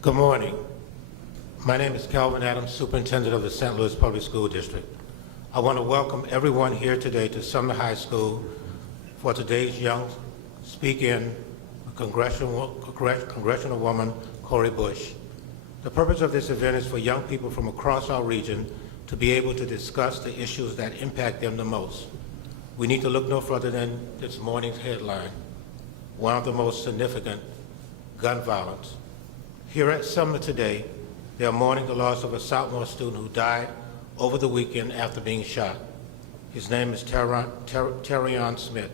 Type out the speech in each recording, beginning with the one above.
Good morning. My name is Calvin Adams, Superintendent of the St. Louis Public School District. I want to welcome everyone here today to Sumner High School for today's Young Speak In, Congressionwoman Cori Bush. The purpose of this event is for young people from across our region to be able to discuss the issues that impact them the most. We need to look no further than this morning's headline, one of the most significant, gun violence. Here at Sumner today, they are mourning the loss of a sophomore student who died over the weekend after being shot. His name is Terrion Smith,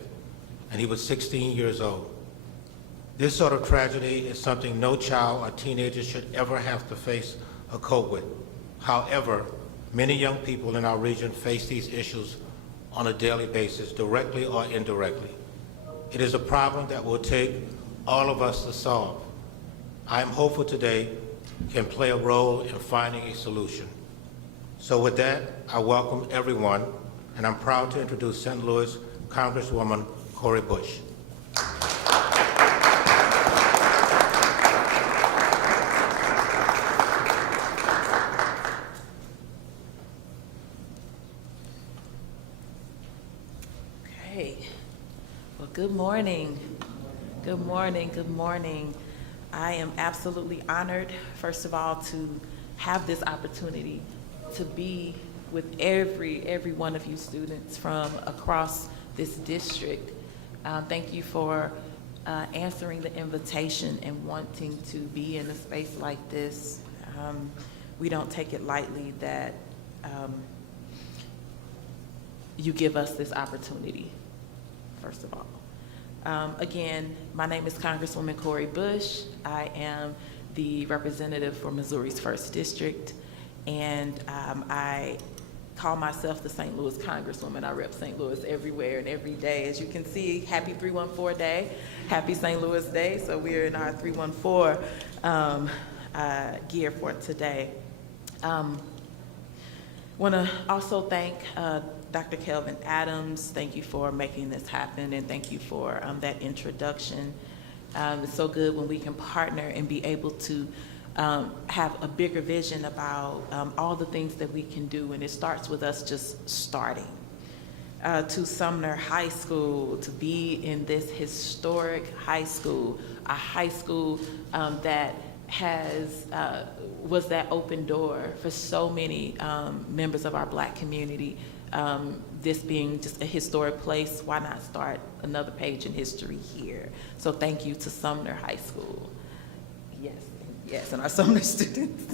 and he was 16 years old. This sort of tragedy is something no child or teenager should ever have to face or cope with. However, many young people in our region face these issues on a daily basis, directly or indirectly. It is a problem that will take all of us to solve. I am hopeful today can play a role in finding a solution. So with that, I welcome everyone, and I'm proud to introduce St. Louis Congresswoman Cori Bush. Okay. Well, good morning. Good morning. Good morning. I am absolutely honored, first of all, to have this opportunity to be with every one of you students from across this district. Thank you for answering the invitation and wanting to be in a space like this. We don't take it lightly that you give us this opportunity, first of all. Again, my name is Congresswoman Cori Bush. I am the representative for Missouri's 1st District, and I call myself the St. Louis Congresswoman. I rep St. Louis everywhere and every day. As you can see, happy 314 Day, happy St. Louis Day. So we're in our 314 gear for today. Want to also thank Dr. Kelvin Adams. Thank you for making this happen, and thank you for that introduction. It's so good when we can partner and be able to have a bigger vision about all the things that we can do, and it starts with us just starting. To Sumner High School, to be in this historic high school, a high school that was that open door for so many members of our Black community. This being just a historic place, why not start another page in history here? So thank you to Sumner High School. Yes, and our Sumner students.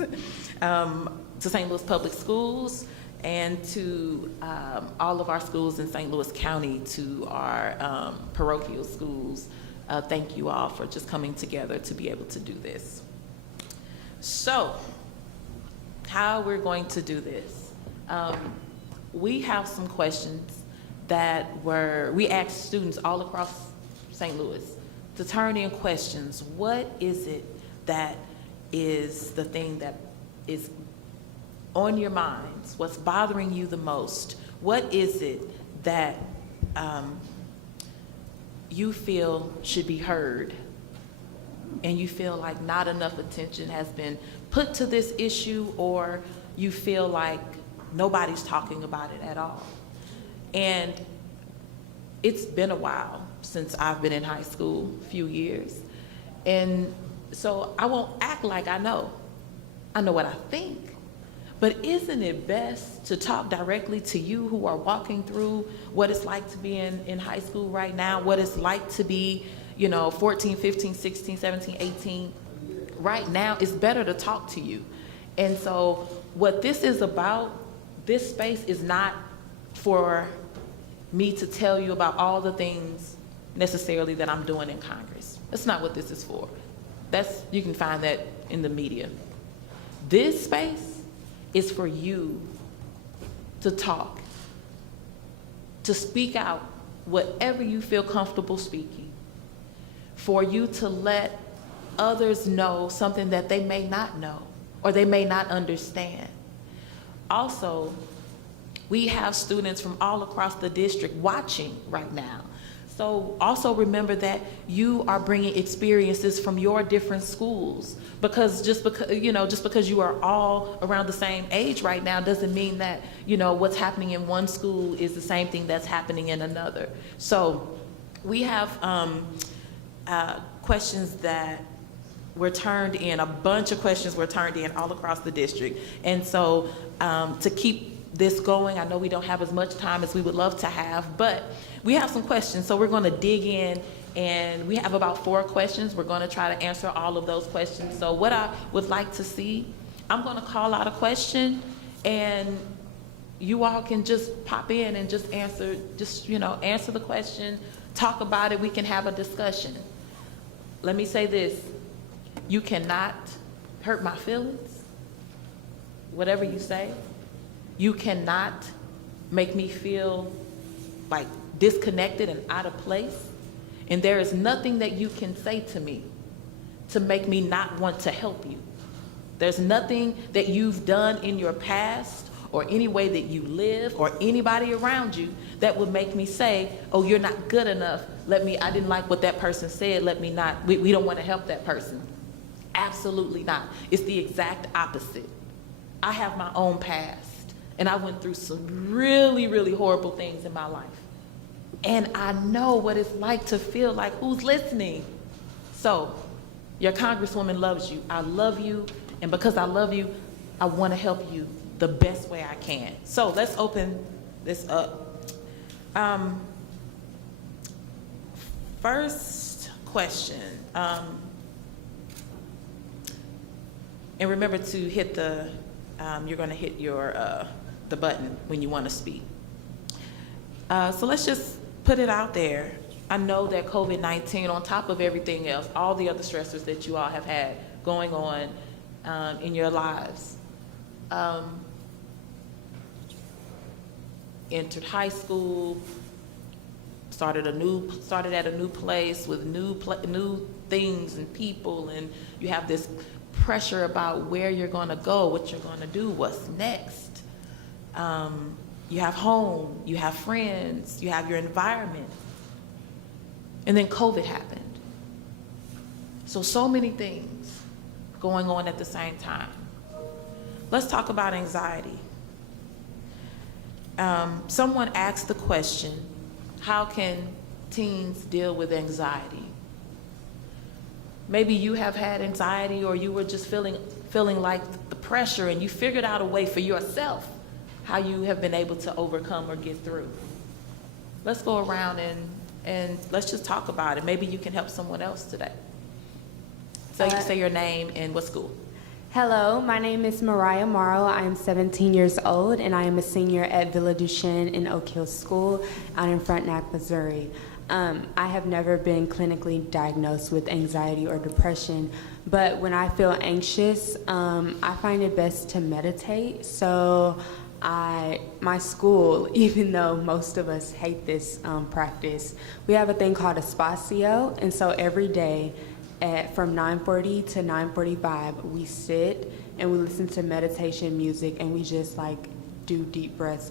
To St. Louis Public Schools, and to all of our schools in St. Louis County, to our parochial schools. Thank you all for just coming together to be able to do this. So, how we're going to do this. We have some questions that we asked students all across St. Louis to turn in questions. What is it that is the thing that is on your minds? What's bothering you the most? What is it that you feel should be heard, and you feel like not enough attention has been put to this issue, or you feel like nobody's talking about it at all? And it's been a while since I've been in high school, a few years. And so I won't act like I know. I know what I think. But isn't it best to talk directly to you who are walking through what it's like to be in high school right now, what it's like to be, 14, 15, 16, 17, 18. Right now, it's better to talk to you. And so what this is about, this space is not for me to tell you about all the things necessarily that I'm doing in Congress. That's not what this is for. You can find that in the media. This space is for you to talk, to speak out whatever you feel comfortable speaking, for you to let others know something that they may not know or they may not understand. Also, we have students from all across the district watching right now. So also remember that you are bringing experiences from your different schools, because just because you are all around the same age right now doesn't mean that, what's happening in one school is the same thing that's happening in another. So we have questions that were turned in, a bunch of questions were turned in all across the district. And so to keep this going, I know we don't have as much time as we would love to have, but we have some questions. So we're going to dig in, and we have about 4 questions. We're going to try to answer all of those questions. So what I would like to see, I'm going to call out a question, and you all can just pop in and just answer the question, talk about it. We can have a discussion. Let me say this. You cannot hurt my feelings, whatever you say. You cannot make me feel like disconnected and out of place. And there is nothing that you can say to me to make me not want to help you. There's nothing that you've done in your past or any way that you live or anybody around you that would make me say, oh, you're not good enough. I didn't like what that person said. We don't want to help that person. Absolutely not. It's the exact opposite. I have my own past, and I went through some really, really horrible things in my life. And I know what it's like to feel like, who's listening? So, your Congresswoman loves you. I love you, and because I love you, I want to help you the best way I can. So, let's open this up. First question. And remember to hit you're going to hit the button when you want to speak. So let's just put it out there. I know that COVID-19, on top of everything else, all the other stressors that you all have had going on in your lives, entered high school, started at a new place with new things and people, and you have this pressure about where you're going to go, what you're going to do, what's next. You have home, you have friends, you have your environment. And then COVID happened. So many things going on at the same time. Let's talk about anxiety. Someone asked the question, how can teens deal with anxiety? Maybe you have had anxiety, or you were just feeling like the pressure, and you figured out a way for yourself how you have been able to overcome or get through. Let's go around and let's just talk about it. Maybe you can help someone else today. So you can say your name and what school. Hello, my name is Mariah Morrow. I am 17 years old, and I am a senior at Villa Duchesne in Oak Hill School out in Frontenac, Missouri. I have never been clinically diagnosed with anxiety or depression, but when I feel anxious, I find it best to meditate. So my school, even though most of us hate this practice, we have a thing called Espacio, and so every day from 9:40 to 9:45, we sit and we listen to meditation music, and we just do deep breaths,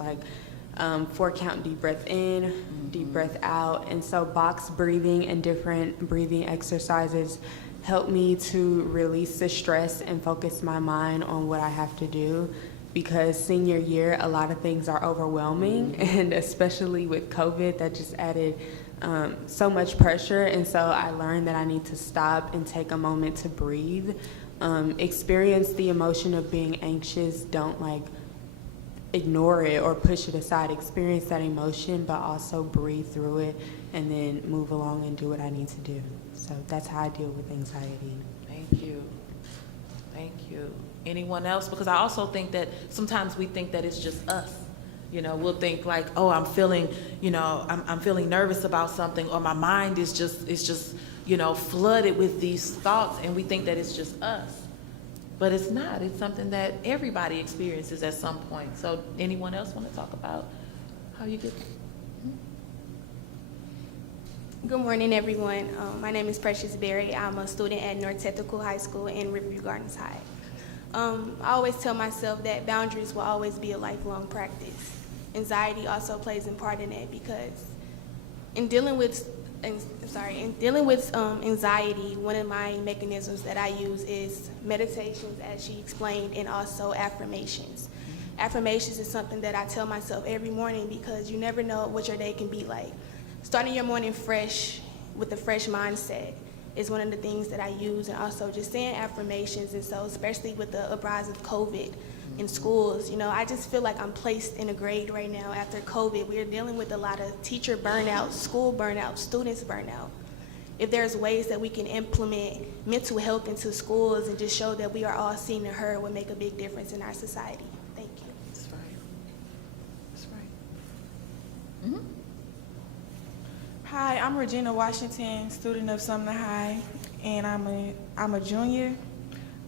4-count deep breath in, deep breath out. And so box breathing and different breathing exercises help me to release the stress and focus my mind on what I have to do, because senior year, a lot of things are overwhelming, and especially with COVID, that just added so much pressure. And so I learned that I need to stop and take a moment to breathe, experience the emotion of being anxious. Don't ignore it or push it aside. Experience that emotion, but also breathe through it, and then move along and do what I need to do. So that's how I deal with anxiety. Thank you. Thank you. Anyone else? Because I also think that sometimes we think that it's just us. We'll think oh, I'm feeling, I'm feeling nervous about something, or my mind is just flooded with these thoughts, and we think that it's just us. But it's not. It's something that everybody experiences at some point. So anyone else want to talk about how you get there? Good morning, everyone. My name is Precious Berry. I'm a student at North Technical High School in Riverview Gardens High. I always tell myself that boundaries will always be a lifelong practice. Anxiety also plays a part in it, because in dealing with in dealing with anxiety, one of my mechanisms that I use is meditations, as she explained, and also affirmations. Affirmations is something that I tell myself every morning because you never know what your day can be like. Starting your morning fresh with a fresh mindset is one of the things that I use, and also just saying affirmations. And so especially with the uprise of COVID in schools, I just feel like I'm placed in a grade right now after COVID. We're dealing with a lot of teacher burnout, school burnout, students burnout. If there's ways that we can implement mental health into schools and just show that we are all seen and heard, would make a big difference in our society. Thank you. That's right. That's right. Mm-hmm. Hi, I'm Regina Washington, student of Sumner High, and I'm a junior.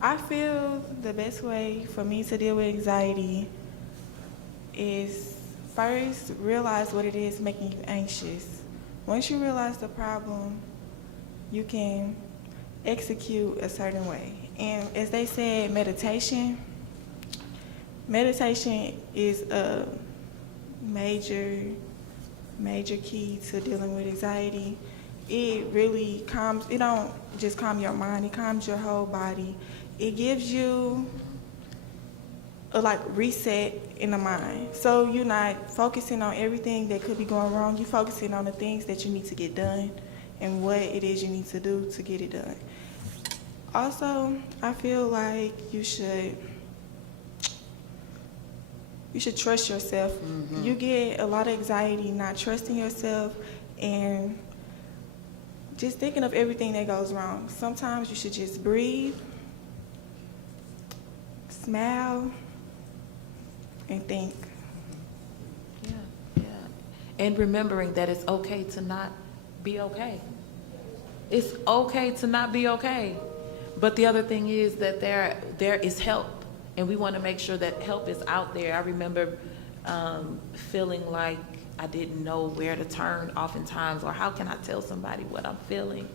I feel the best way for me to deal with anxiety is first realize what it is making you anxious. Once you realize the problem, you can execute a certain way. And as they said, meditation is a major key to dealing with anxiety. It really calms, it don't just calm your mind, it calms your whole body. It gives you a reset in the mind. So you're not focusing on everything that could be going wrong, you're focusing on the things that you need to get done and what it is you need to do to get it done. Also, I feel like you should trust yourself. Mm-hmm. You get a lot of anxiety not trusting yourself and just thinking of everything that goes wrong. Sometimes you should just breathe, smile, and think. Yeah. And remembering that it's okay to not be okay. It's okay to not be okay. But the other thing is that there is help. And we want to make sure that help is out there. I remember feeling like I didn't know where to turn oftentimes, or how can I tell somebody what I'm feeling?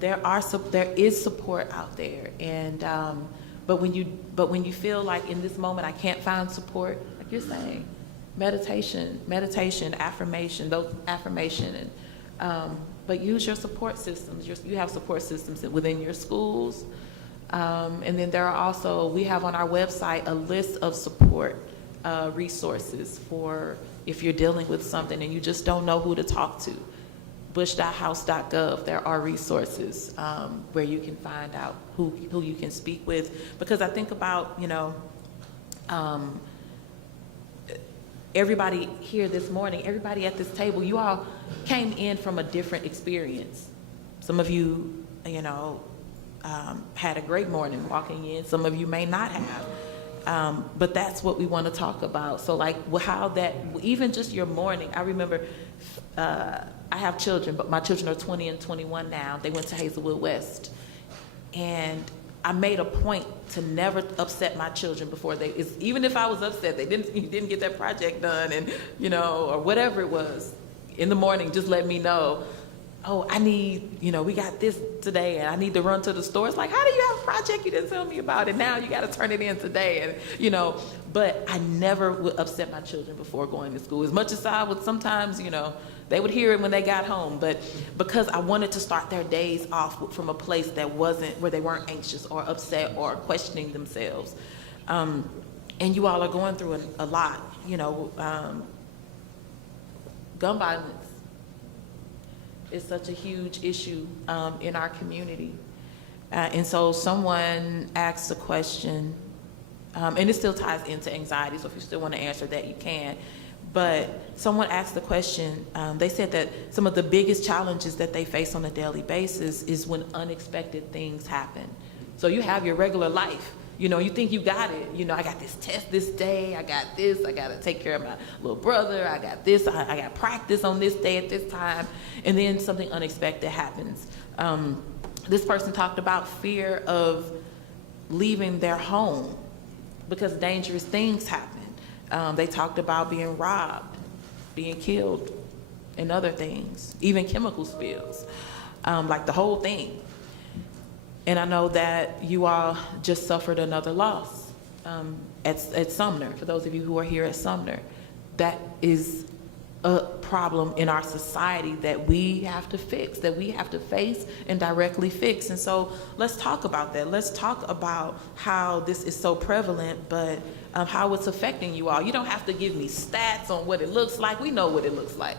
There is support out there, and but when you feel like in this moment I can't find support, like you're saying, meditation, affirmation, and but use your support systems. You have support systems within your schools. And then we have on our website a list of support resources for if you're dealing with something and you just don't know who to talk to. Bush.house.gov, there are resources where you can find out who you can speak with. Because I think about, everybody here this morning, everybody at this table, you all came in from a different experience. Some of you, had a great morning walking in. Some of you may not have. But that's what we want to talk about. So how that, even just your morning, I remember I have children, but my children are 20 and 21 now. They went to Hazelwood West. And I made a point to never upset my children before even if I was upset, you didn't get that project done and, or whatever it was, in the morning, just let me know. Oh, I need, we got this today and I need to run to the store. It's like, how do you have a project? You didn't tell me about it. Now you got to turn it in today. And, but I never would upset my children before going to school. As much as I would sometimes, they would hear it when they got home. But because I wanted to start their days off from a place that where they weren't anxious or upset or questioning themselves. And you all are going through a lot, gun violence is such a huge issue in our community. And so someone asked a question, and it still ties into anxiety, so if you still want to answer that, you can. But someone asked the question, they said that some of the biggest challenges that they face on a daily basis is when unexpected things happen. So you have your regular life. You think you got it. I got this test this day. I got this. I got to take care of my little brother. I got this. I got practice on this day at this time. And then something unexpected happens. This person talked about fear of leaving their home because dangerous things happen. They talked about being robbed, being killed, and other things, even chemical spills, like the whole thing. And I know that you all just suffered another loss at Sumner. For those of you who are here at Sumner, that is a problem in our society that we have to fix, that we have to face and directly fix. And so let's talk about that. Let's talk about how this is so prevalent, but how it's affecting you all. You don't have to give me stats on what it looks like. We know what it looks like.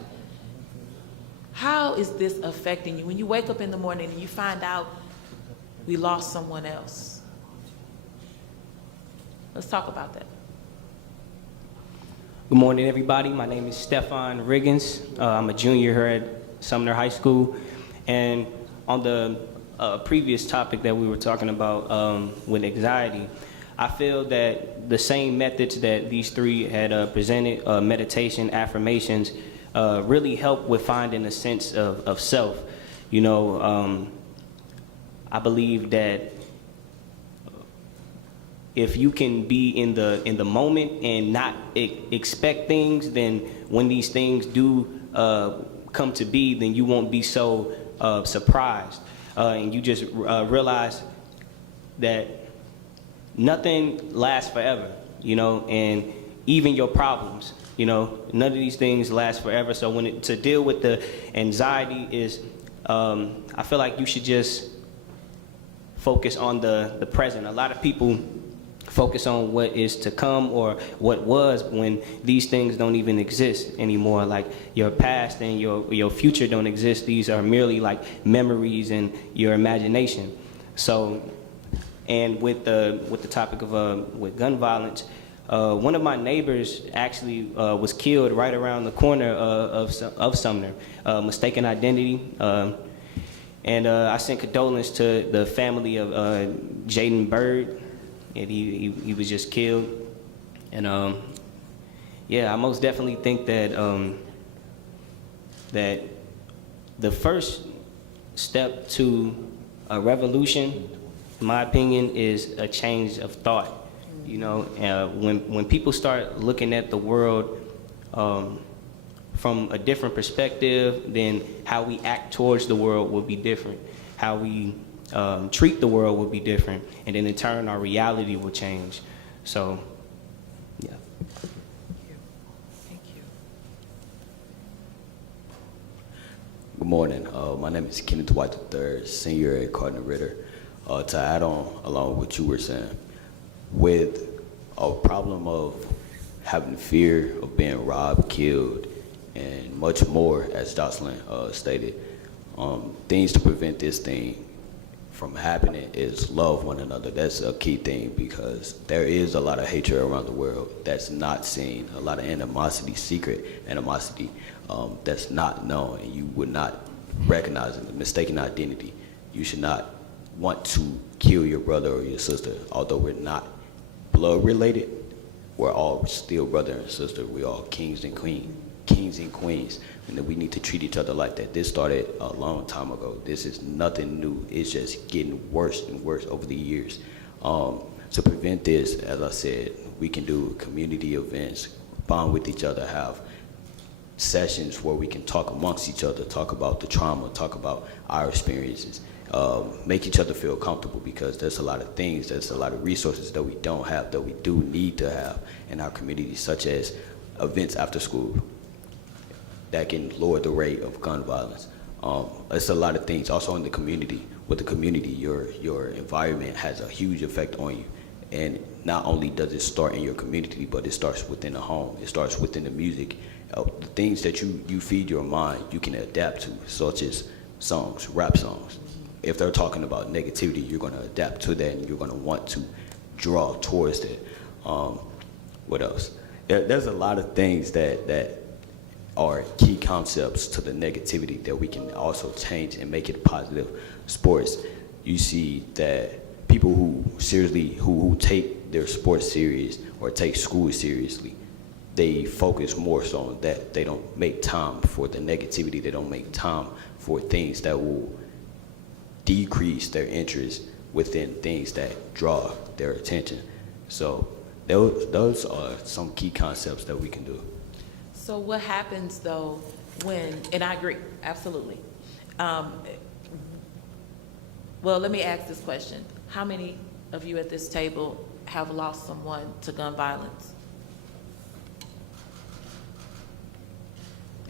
How is this affecting you? When you wake up in the morning and you find out we lost someone else. Let's talk about that. Good morning, everybody. My name is Stefan Riggins. I'm a junior here at Sumner High School. And on the previous topic that we were talking about with anxiety, I feel that the same methods that these three had presented, meditation, affirmations, really help with finding a sense of self. You know, I believe that if you can be in the moment and not expect things, then when these things do come to be, then you won't be so surprised, and you just realize that nothing lasts forever, you know, and even your problems, you know, none of these things last forever. So to deal with the anxiety is, I feel like you should just focus on the present. A lot of people focus on what is to come or what was, when these things don't even exist anymore. Like your past and your future don't exist. These are merely like memories and your imagination. So, and with the topic of with gun violence, one of my neighbors actually was killed right around the corner of Sumner, mistaken identity. And I sent condolence to the family of Jaden Bird. And he was just killed. And yeah, I most definitely think that that the first step to a revolution, in my opinion, is a change of thought. You know, when people start looking at the world from a different perspective, then how we act towards the world will be different. How we treat the world will be different, and then in turn our reality will change. So, yeah. Thank you. Good morning. My name is Kenneth White III, senior at Cardinal Ritter. To add on, along with what you were saying, with a problem of having fear of being robbed, killed, and much more, as Jocelyn stated, things to prevent this thing from happening is love one another. That's a key thing, because there is a lot of hatred around the world that's not seen, a lot of animosity, secret animosity that's not known, and you would not recognize it, mistaken identity. You should not want to kill your brother or your sister. Although we're not blood related, we're all still brother and sister. We're all kings and queens, and that we need to treat each other like that. This started a long time ago. This is nothing new. It's just getting worse and worse over the years. To prevent this, as I said, we can do community events, bond with each other, have sessions where we can talk amongst each other, talk about the trauma, talk about our experiences, make each other feel comfortable, because there's a lot of things, there's a lot of resources that we don't have that we do need to have in our community, such as events after school that can lower the rate of gun violence. It's a lot of things. Also in the community, with the community, your environment has a huge effect on you. And not only does it start in your community, but it starts within the home. It starts within the music. The things that you feed your mind, you can adapt to, such as songs, rap songs. If they're talking about negativity, you're gonna adapt to that, and you're gonna want to draw towards that. What else? There's a lot of things that are key concepts to the negativity that we can also change and make it positive. Sports, you see that people who take their sports serious or take school seriously, they focus more so on that. They don't make time for the negativity. They don't make time for things that will decrease their interest within things that draw their attention. So those are some key concepts that we can do. So what happens though when, and I agree, absolutely. Well, let me ask this question. How many of you at this table have lost someone to gun violence?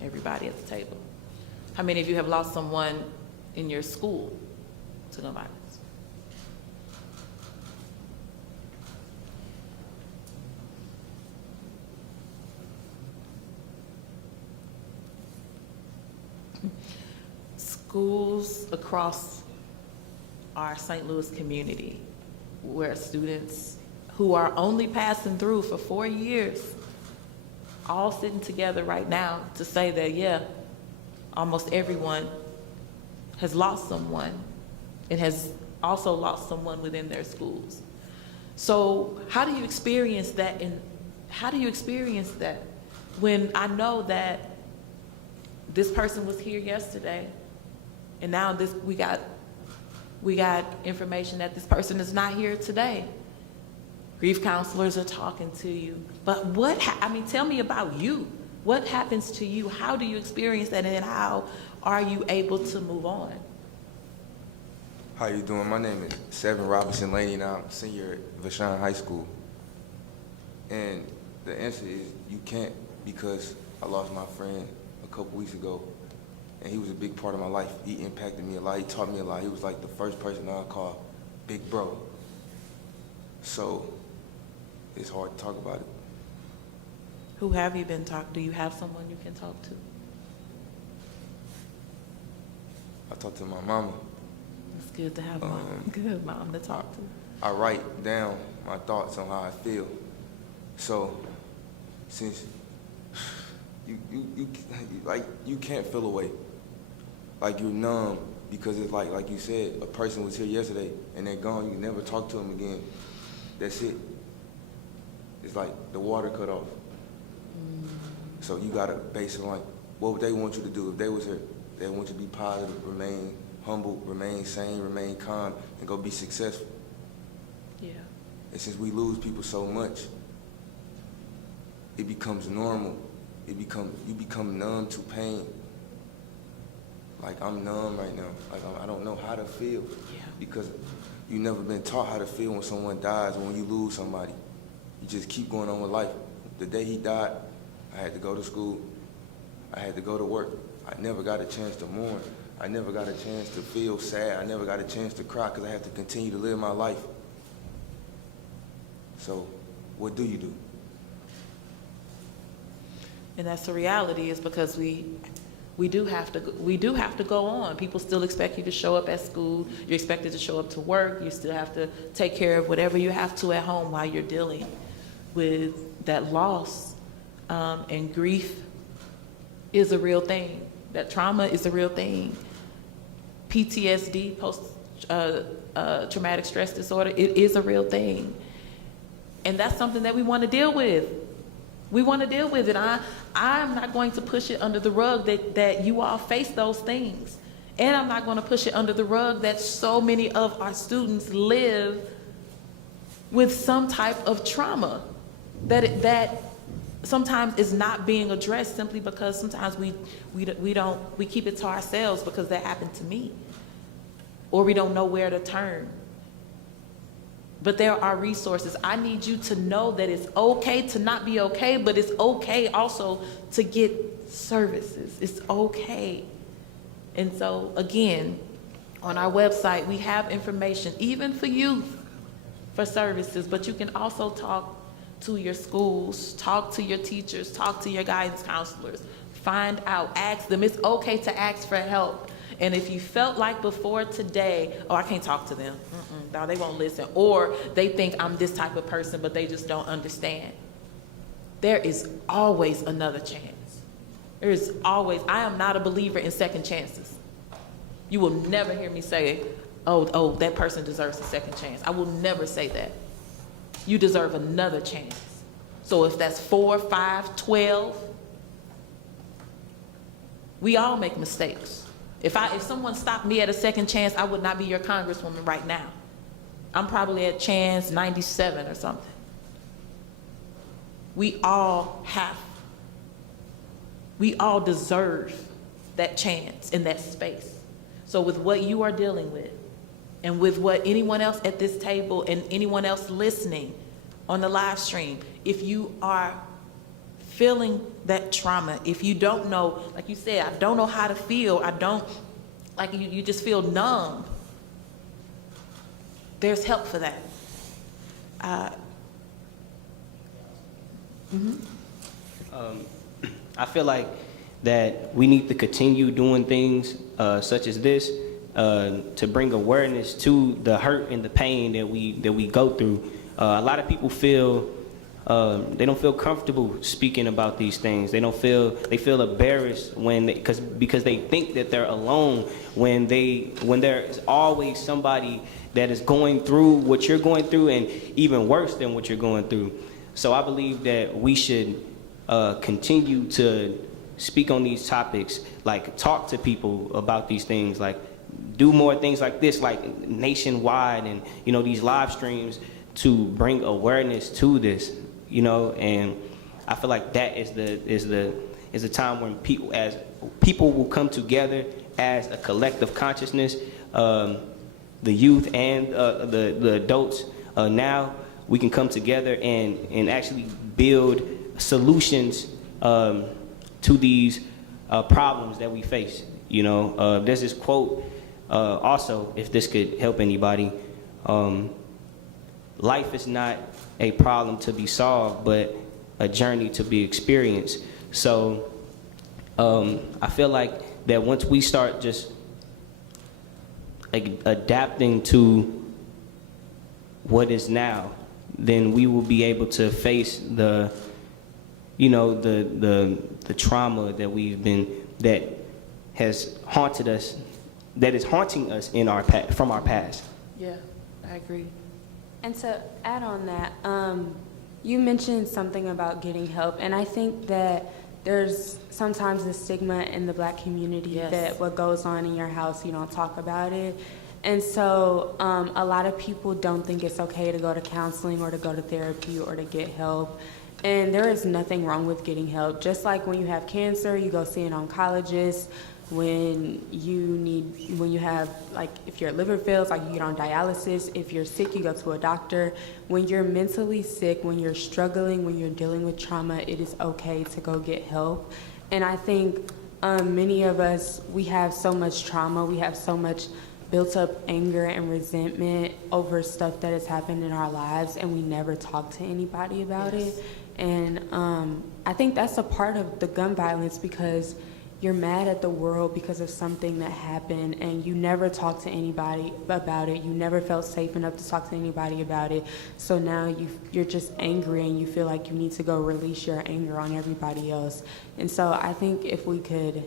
everybody at the table. How many of you have lost someone in your school to gun violence? Schools across our St. Louis community, where students who are only passing through for 4 years, all sitting together right now to say that, yeah, almost everyone has lost someone and has also lost someone within their schools. So how do you experience that, and how do you experience that when I know that this person was here yesterday and now we got information that this person is not here today? Grief counselors are talking to you, but tell me about you. What happens to you? How do you experience that, and how are you able to move on? How you doing? My name is Seven Robinson Laney, and I'm a senior at Vashon High School. And the answer is you can't, because I lost my friend a couple weeks ago, and he was a big part of my life. He impacted me a lot. He taught me a lot. He was like the first person I'd call big bro. So it's hard to talk about it. Who have you been talking to? Do you have someone you can talk to? I talked to my mama. It's good to have good mom to talk to. I write down my thoughts on how I feel. So since you can't feel away, like you're numb, because it's like you said, a person was here yesterday and they're gone. You can never talk to them again. That's it. It's like the water cut off. So you gotta base it on like what would they want you to do if they was here. They want you to be positive, remain humble, remain sane, remain calm, and go be successful. Yeah. And since we lose people so much, it becomes normal. You become numb to pain. Like I'm numb right now. Like I don't know how to feel. Yeah. Because you never been taught how to feel when someone dies, when you lose somebody. You just keep going on with life. The day he died, I had to go to school. I had to go to work. I never got a chance to mourn. I never got a chance to feel sad. I never got a chance to cry because I have to continue to live my life. So what do you do? And that's the reality, is because we do have to go on. People still expect you to show up at school. You're expected to show up to work. You still have to take care of whatever you have to at home while you're dealing with that loss. And grief is a real thing. That trauma is a real thing. PTSD, post-traumatic stress disorder, it is a real thing. And that's something that we want to deal with. We want to deal with it. I'm not going to push it under the rug that you all face those things. And I'm not going to push it under the rug that so many of our students live with some type of trauma that sometimes is not being addressed simply because sometimes we keep it to ourselves because that happened to me, or we don't know where to turn. But there are resources. I need you to know that it's okay to not be okay, but it's okay also to get services. It's okay. And so again, on our website, we have information, even for youth, for services, but you can also talk to your schools, talk to your teachers, talk to your guidance counselors, find out, ask them. It's okay to ask for help. And if you felt like before today, oh, I can't talk to them, no, they won't listen, or they think I'm this type of person, but they just don't understand, there is always another chance. There is always. I am not a believer in second chances. You will never hear me say, oh, that person deserves a second chance. I will never say that. You deserve another chance. So if that's 4, 5, 12, we all make mistakes. If someone stopped me at a second chance, I would not be your Congresswoman right now. I'm probably at chance 97 or something. We all deserve that chance in that space. So with what you are dealing with, and with what anyone else at this table and anyone else listening on the live stream, if you are feeling that trauma, if you don't know, like you said, I don't know how to feel, I don't, like you just feel numb, there's help for that. I feel like that we need to continue doing things such as this to bring awareness to the hurt and the pain that we go through. A lot of people feel they don't feel comfortable speaking about these things. They feel embarrassed because they think that they're alone when there's always somebody that is going through what you're going through and even worse than what you're going through. So I believe that we should continue to speak on these topics, like talk to people about these things, like do more things like this, like nationwide, and these live streams to bring awareness to this, and I feel like that is the time when people will come together as a collective consciousness, the youth and the adults. Now we can come together and actually build solutions to these problems that we face. There's this quote also, if this could help anybody, life is not a problem to be solved, but a journey to be experienced. So I feel like that once we start just adapting to what is now, then we will be able to face the trauma that has haunted us, that is haunting us from our past. Yeah, I agree. And to add on that, you mentioned something about getting help, and I think that there's sometimes a stigma in the Black community Yes. that what goes on in your house, you don't talk about it. And so a lot of people don't think it's okay to go to counseling or to go to therapy or to get help. And there is nothing wrong with getting help. Just like when you have cancer, you go see an oncologist. When you have, like, if your liver fails, like, you get on dialysis. If you're sick, you go to a doctor. When you're mentally sick, when you're struggling, when you're dealing with trauma, it is okay to go get help. And I think many of us, we have so much trauma, we have so much built up anger and resentment over stuff that has happened in our lives, and we never talk to anybody about it. And I think that's a part of the gun violence, because you're mad at the world because of something that happened, and you never talk to anybody about it. You never felt safe enough to talk to anybody about it. So now you're just angry, and you feel like you need to go release your anger on everybody else. And so I think if we could,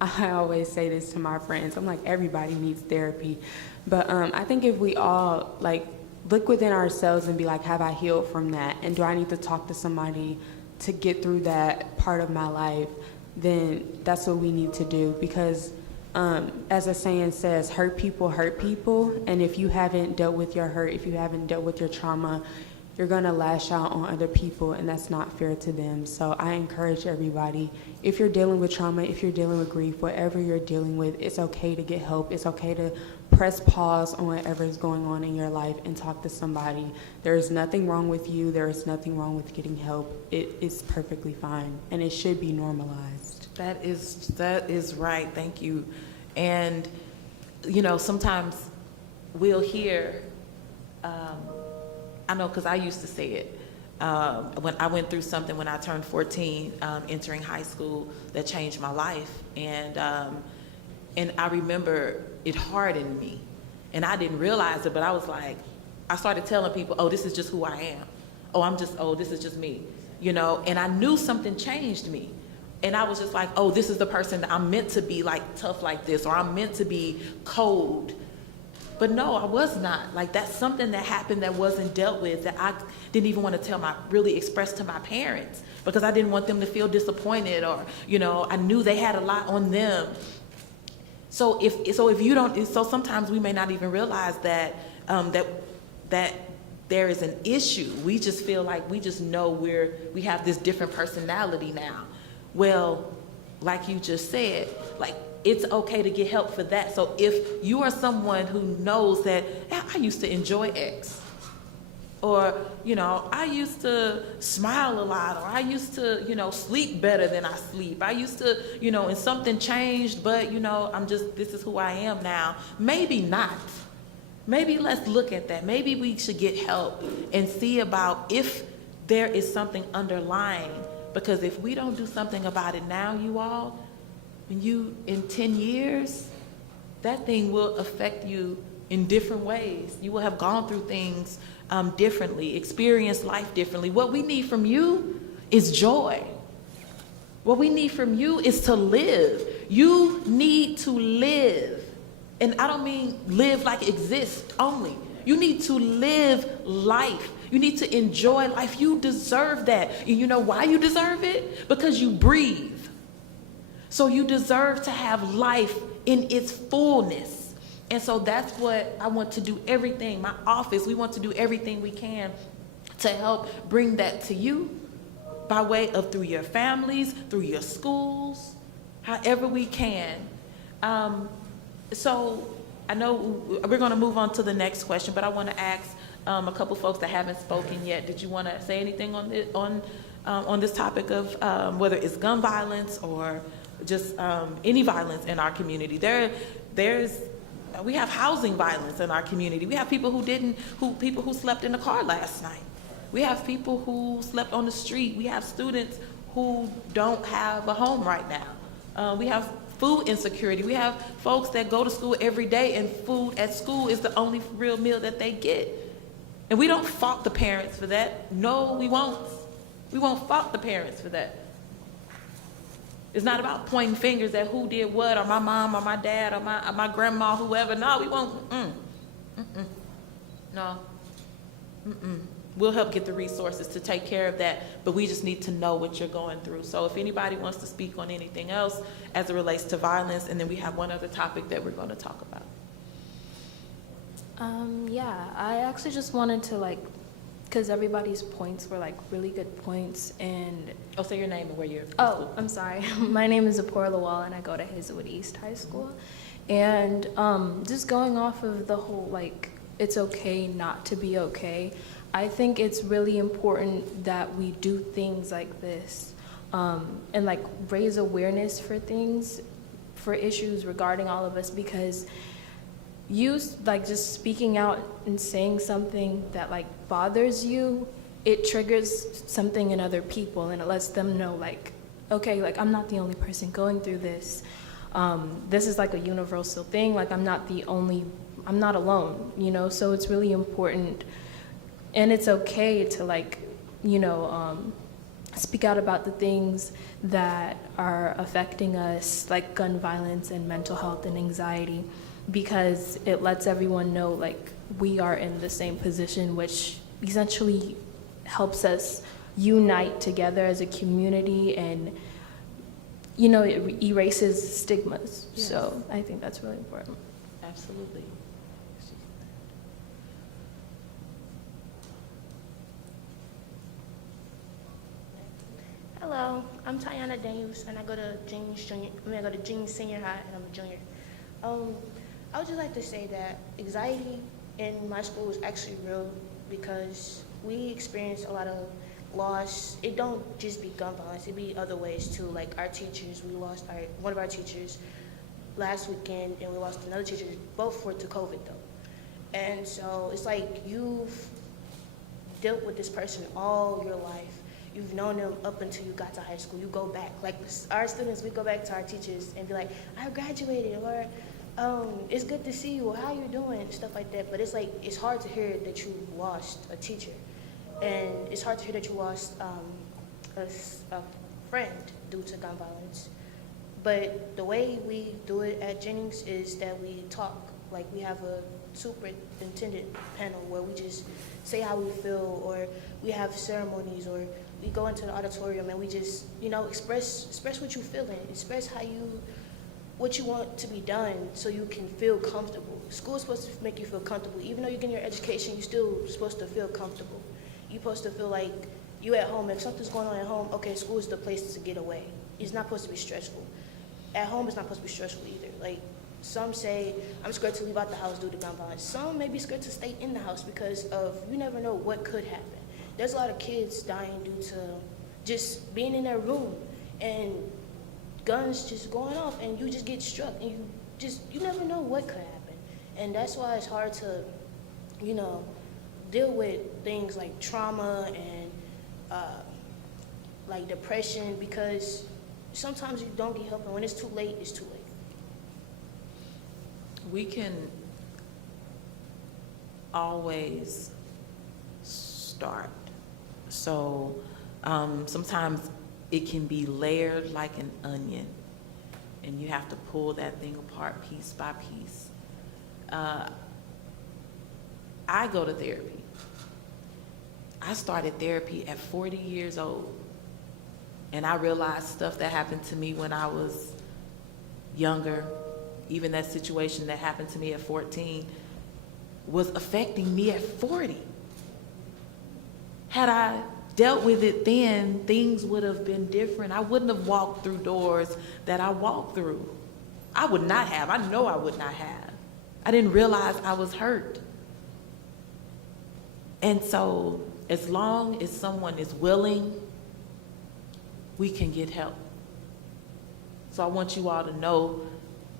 I always say this to my friends, I'm like, everybody needs therapy. But I think if we all, like, look within ourselves and be like, have I healed from that? And do I need to talk to somebody to get through that part of my life? Then that's what we need to do, because as a saying says, hurt people, and if you haven't dealt with your hurt, if you haven't dealt with your trauma, you're gonna lash out on other people, and that's not fair to them. So I encourage everybody, if you're dealing with trauma, if you're dealing with grief, whatever you're dealing with, it's okay to get help. It's okay to press pause on whatever is going on in your life and talk to somebody. There is nothing wrong with you. There is nothing wrong with getting help. It is perfectly fine, and it should be normalized. That is right. Thank you. And sometimes we'll hear. I know, because I used to say it when I went through something when I turned 14, entering high school, that changed my life, and I remember it hardened me, and I didn't realize it, but I was like, I started telling people, oh, this is just who I am. This is just me, and I knew something changed me. And I was just like, oh, this is the person that I'm meant to be, like, tough like this, or I'm meant to be cold. But no, I was not. Like, that's something that happened that wasn't dealt with, that I didn't even want to really express to my parents, because I didn't want them to feel disappointed, or, I knew they had a lot on them. So sometimes we may not even realize that that there is an issue. We just feel like we just know we have this different personality now. Well, like you just said, like, it's okay to get help for that. So if you are someone who knows that I used to enjoy X, Or, I used to smile a lot, or I used to, sleep better than I sleep. I used to, and something changed, but, this is who I am now. Maybe not. Maybe let's look at that. Maybe we should get help and see about if there is something underlying. Because if we don't do something about it now, you all, in 10 years, that thing will affect you in different ways. You will have gone through things differently, experienced life differently. What we need from you is joy. What we need from you is to live. You need to live. And I don't mean live like exist only. You need to live life. You need to enjoy life. You deserve that. And you know why you deserve it? Because you breathe. So you deserve to have life in its fullness. And so that's what I want to do everything. My office, we want to do everything we can to help bring that to you by way of through your families, through your schools, however we can. So I know we're going to move on to the next question, but I want to ask a couple folks that haven't spoken yet. Did you want to say anything on this topic of whether it's gun violence or just any violence in our community? We have housing violence in our community. We have people who slept in the car last night. We have people who slept on the street. We have students who don't have a home right now. We have food insecurity. We have folks that go to school every day and food at school is the only real meal that they get. And we don't fault the parents for that. No, we won't. We won't fault the parents for that. It's not about pointing fingers at who did what, or my mom, or my dad, or my grandma, whoever. No, we won't. No. We'll help get the resources to take care of that, but we just need to know what you're going through. So if anybody wants to speak on anything else as it relates to violence, and then we have one other topic that we're going to talk about. Yeah, I actually just wanted to because everybody's points were really good points, and Oh, say your name and where you're from. oh, I'm sorry. My name is Zipporah Lawal, and I go to Hazelwood East High School. And just going off of the whole it's okay not to be okay, I think it's really important that we do things like this and raise awareness for things, for issues regarding all of us, because you just speaking out and saying something that bothers you, it triggers something in other people, and it lets them know okay, I'm not the only person going through this. This is a universal thing. I'm not alone, so it's really important. And it's okay to speak out about the things that are affecting us, like gun violence and mental health and anxiety, because it lets everyone know we are in the same position, which essentially helps us unite together as a community, and it erases stigmas. Yes. So I think that's really important. Absolutely. Hello, I'm Tiana Daniels, and I go to Jeans Senior High, and I'm a junior. I would just like to say that anxiety in my school is actually real, because we experience a lot of loss. It don't just be gun violence; it be other ways too. Our teachers, we lost one of our teachers last weekend, and we lost another teacher, both to COVID though. And so it's you've dealt with this person all your life. You've known them up until you got to high school. You go back, our students, we go back to our teachers and be like, I graduated, or it's good to see you, or how you doing, stuff like that. But it's it's hard to hear that you lost a teacher, and it's hard to hear that you lost a friend due to gun violence. But the way we do it at Jennings is that we talk. We have a superintendent panel where we just say how we feel, or we have ceremonies, or we go into the auditorium and we just, express what you're feeling, express what you want to be done, so you can feel comfortable. School is supposed to make you feel comfortable. Even though you're getting your education, you're still supposed to feel comfortable. You're supposed to feel like you at home. If something's going on at home, okay, school is the place to get away. It's not supposed to be stressful. At home, it's not supposed to be stressful either. Some say, I'm scared to leave out the house due to gun violence. Some may be scared to stay in the house because of, you never know what could happen. There's a lot of kids dying due to just being in their room and guns just going off and you just get struck and you never know what could happen. And that's why it's hard to, deal with things like trauma and like depression, because sometimes you don't get help, and when it's too late, it's too late. We can always start. So sometimes it can be layered like an onion, and you have to pull that thing apart piece by piece. I go to therapy. I started therapy at 40 years old, and I realized stuff that happened to me when I was younger, even that situation that happened to me at 14, was affecting me at 40. Had I dealt with it then, things would have been different. I wouldn't have walked through doors that I walked through. I would not have. I know I would not have. I didn't realize I was hurt. And so as long as someone is willing, we can get help. So I want you all to know,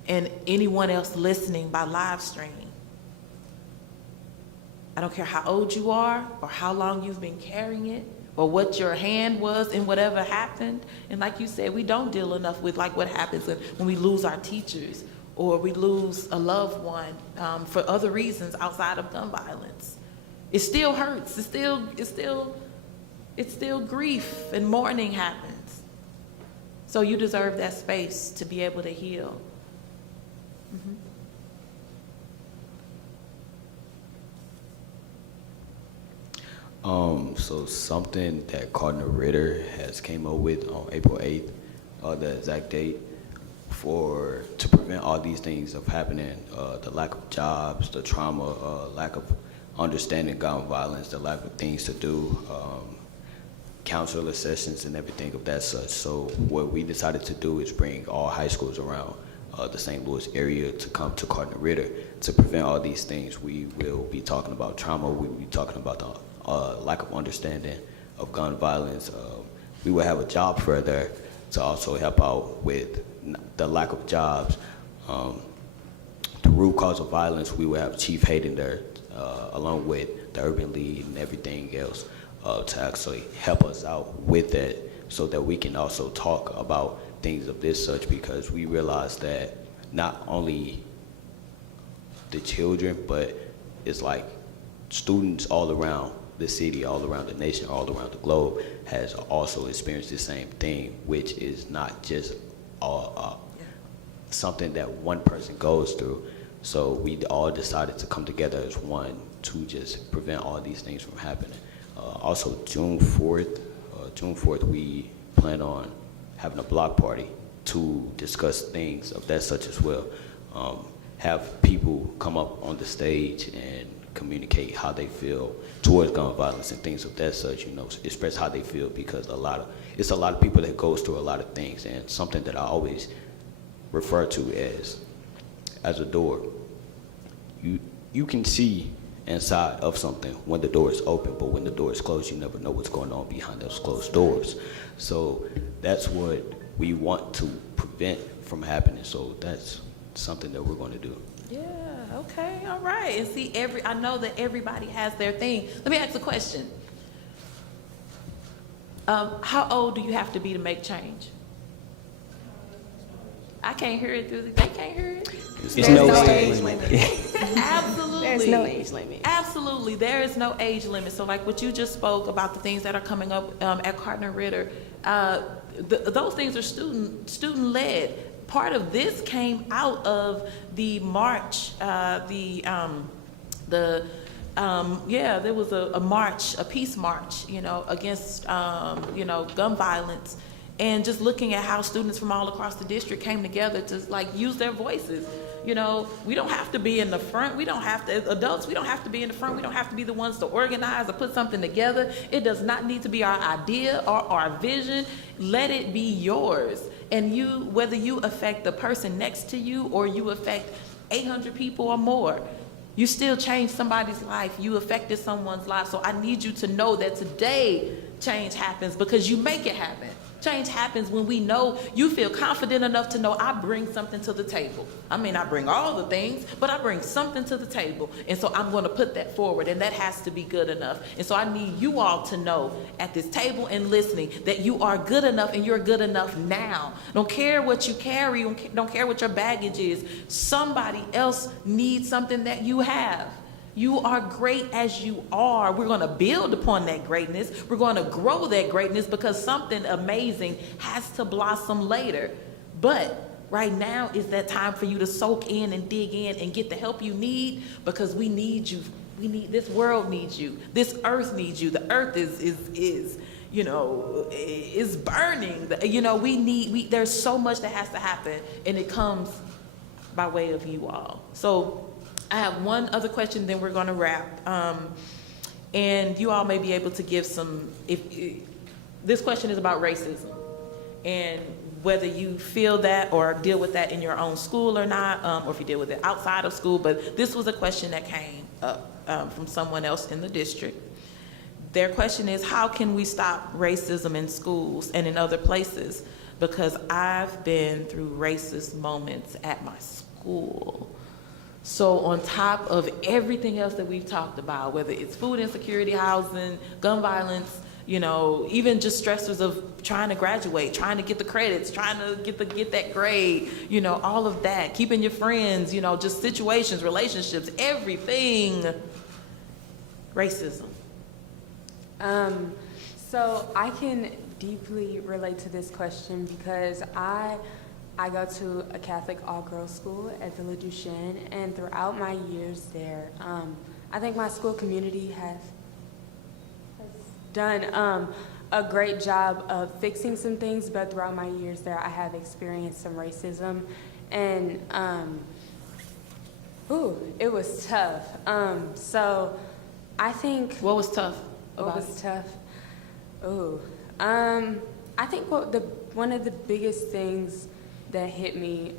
and anyone else listening by live stream, I don't care how old you are or how long you've been carrying it or what your hand was in whatever happened. And like you said, we don't deal enough with like what happens when we lose our teachers or we lose a loved one for other reasons outside of gun violence. It still hurts. It's still grief and mourning happens. So you deserve that space to be able to heal. Mm-hmm. So something that Cardinal Ritter has came up with on April 8th, the exact date, to prevent all these things of happening, the lack of jobs, the trauma, lack of understanding gun violence, the lack of things to do, counselor sessions and everything of that such. So what we decided to do is bring all high schools around the St. Louis area to come to Cardinal Ritter to prevent all these things. We will be talking about trauma. We will be talking about the lack of understanding of gun violence. We will have a job fair there to also help out with the lack of jobs. The root cause of violence, we will have Chief Hayden there along with the urban lead and everything else to actually help us out with that so that we can also talk about things of this such, because we realize that not only the children, but it's like students all around the city, all around the nation, all around the globe has also experienced the same thing, which is not just something that one person goes through. So we all decided to come together as one to just prevent all these things from happening. Also, June 4th, we plan on having a block party to discuss things of that such as well. Have people come up on the stage and communicate how they feel towards gun violence and things of that such, express how they feel, because it's a lot of people that goes through a lot of things, and something that I always refer to as a door. You can see inside of something when the door is open, but when the door is closed, you never know what's going on behind those closed doors. So that's what we want to prevent from happening. So that's something that we're going to do. Yeah, okay, all right. And see, I know that everybody has their thing. Let me ask a question. How old do you have to be to make change? I can't hear it they can't hear it? There's no age limit. Absolutely. There's no age limit. Absolutely, there is no age limit. So like what you just spoke about, the things that are coming up at Cardinal Ritter, those things are student-led. Part of this came out of the march, there was a march, a peace march, against, gun violence. And just looking at how students from all across the district came together to use their voices. You know, we don't have to be in the front. We don't have to, as adults, we don't have to be in the front. We don't have to be the ones to organize or put something together. It does not need to be our idea or our vision. Let it be yours. And you, whether you affect the person next to you or you affect 800 people or more, you still changed somebody's life. You affected someone's life. So I need you to know that today change happens because you make it happen. Change happens when we know, you feel confident enough to know I bring something to the table. I may not bring all the things, but I bring something to the table. And so I'm going to put that forward, and that has to be good enough. And so I need you all to know at this table and listening that you are good enough, and you're good enough now. Don't care what you carry, don't care what your baggage is. Somebody else needs something that you have. You are great as you are. We're going to build upon that greatness. We're going to grow that greatness because something amazing has to blossom later. But right now is that time for you to soak in and dig in and get the help you need, because we need you. This world needs you. This earth needs you. The earth is you know, is burning. You know, there's so much that has to happen, and it comes by way of you all. So I have one other question, then we're going to wrap. And you all may be able to give some, this question is about racism and whether you feel that or deal with that in your own school or not, or if you deal with it outside of school. But this was a question that came up from someone else in the district. Their question is, how can we stop racism in schools and in other places? Because I've been through racist moments at my school. So on top of everything else that we've talked about, whether it's food insecurity, housing, gun violence, you know, even just stressors of trying to graduate, trying to get the credits, trying to get that grade, you know, all of that, keeping your friends, you know, just situations, relationships, everything, racism. So I can deeply relate to this question because I go to a Catholic all-girls school at Villa Duchesne, and throughout my years there, I think my school community has done a great job of fixing some things, but throughout my years there, I have experienced some racism, and it was tough. So I think— What was tough about What was it? tough? I think one of the biggest things that hit me